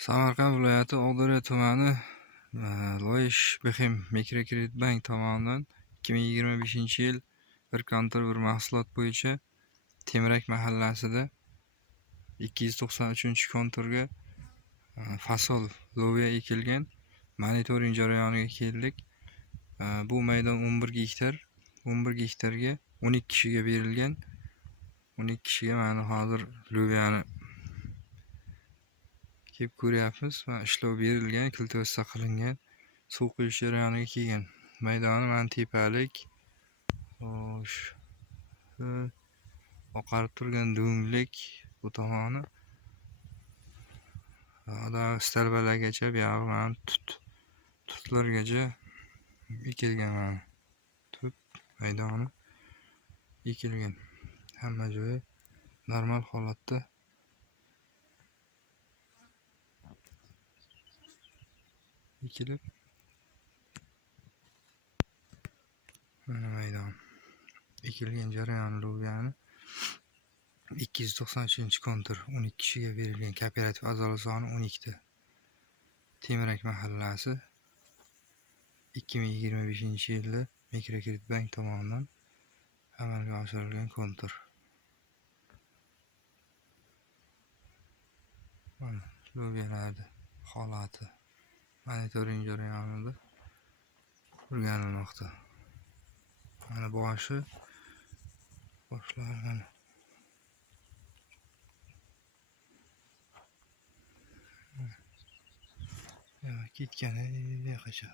Samarqand viloyati Oqdaryo tumani Loyish Bexim Mikrokredit bank tomonidan 2025-yil bir kontor bir mahsulot bo'yicha Temirak mahallasida 293-kontorga fasol loviya ekilgan. Monitoring jarayoniga keldik. Bu maydon 11 gektar. 11 gektarga 12 kishiga berilgan. 12 kishiga mana hozir loviyani kelib ko'ryapmiz va ishlov berilgan, kultivatsiya qilingan, suv quyish jarayoniga kelgan. Maydoni mana tepalik. Xo'sh, oqarib turgan do'nglik bu tomoni. Ada starbalagacha bu yog'i mana tutlargacha ekilgan mana. Tut maydoni ekilgan. Hamma joyi normal holatda. Ekilib mana maydon ekilgan jarayon loviyani 293-kontor 12 kishiga berilgan. Kooperativ a'zolar soni 12 ta. Temirak mahallasi 2025-yilda Mikrokredit bank tomonidan amalga oshirilgan kontor. Mana loviyalarda holati monitoring jarayonida o'rganilmoqda. Mana boshlari mana ketgani qachon